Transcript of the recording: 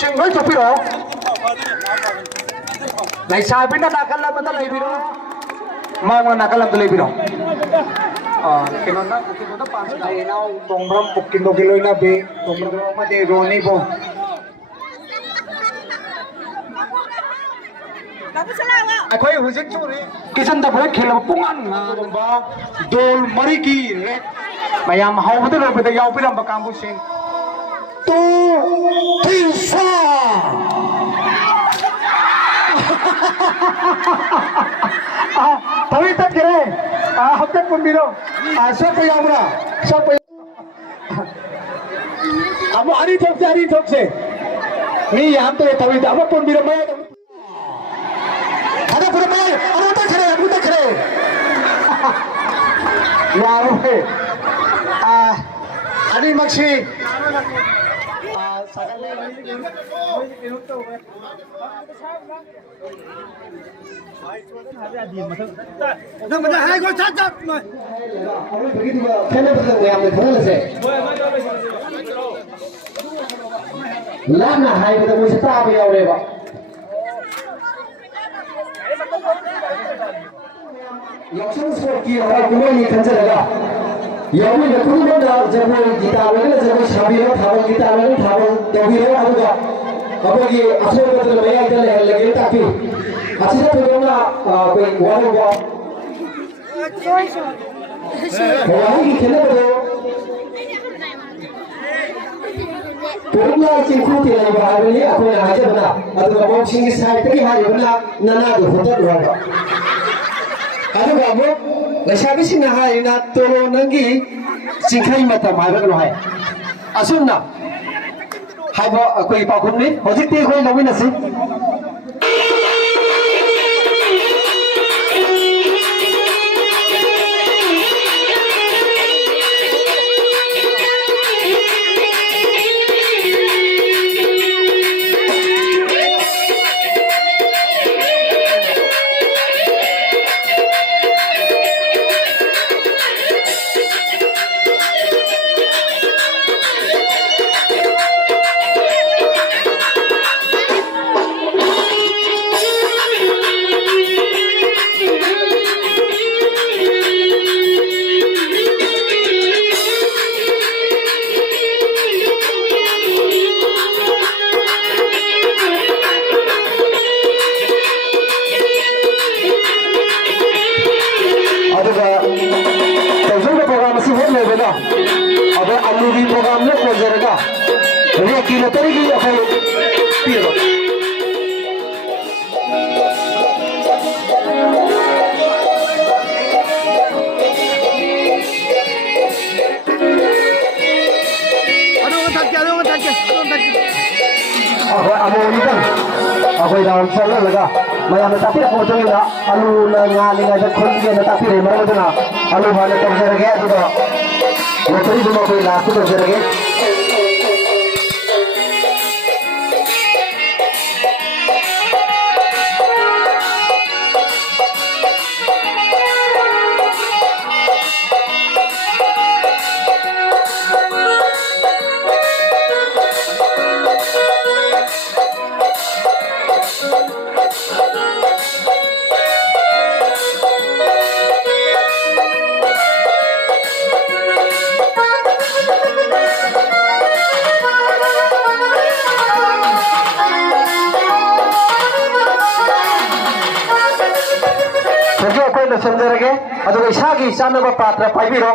sing nói chụp biro này sai bên đó nakal làm ta lấy biro mau mà nakal làm ta lấy biro cái nó pas này nào tông ram pukin do kilo na be tông ram mà de roni bo अखोई हुजिक चुरी kitchen the बोय खेल पुंगन बा दोल मरी की रे मयाम हावबद रोबद याव पिरम बकामबु सिंग तू तिसा तवी तक करे हफ्ते पुंबिरो सब यावरा सब अब हरी ठोक से मी याम तो तवी अब पुंबिरो मैं ada bermain, aku tak kere. Ya, oke. Ani maksi. Lana hai kita mesti tahu ya orang. Yang seperti orang kumai kancar ada. Yang ini kumai dah jago kita lagi jago shabir thawal kita lagi thawal dawir ada juga. Apa lagi asal betul bayar kita lagi tapi asal tu mana koi warna apa? Orang ini kena betul. Pernah cingku tiada bahaya ni aku yang aja benar. Atau kamu cingki saya pergi hari benar nana tu hotel berapa. Aduh kamu, lesabi sih nah hari nak tolong nanti cikai mata mahal kalau hai. Asun na, hai bo aku ipa kun ni, hojik tiga kau lagi nasi. Ada aluri program ni kerja Ini kilo tadi kita akan pilih. Aku ini kan, aku dalam sana lega. Macam tapi aku macam ni lah. Alu ngali ngai tak kunci ni tapi ni macam tu lah. Alu mana kerja lagi tu dah. Macam ni cuma aku lah tu kerja lagi. समझरगे ಅದು ಇಸಾಗಿ ಇಸಾನವ ಪಾತ್ರ ಪೈಬಿರೋ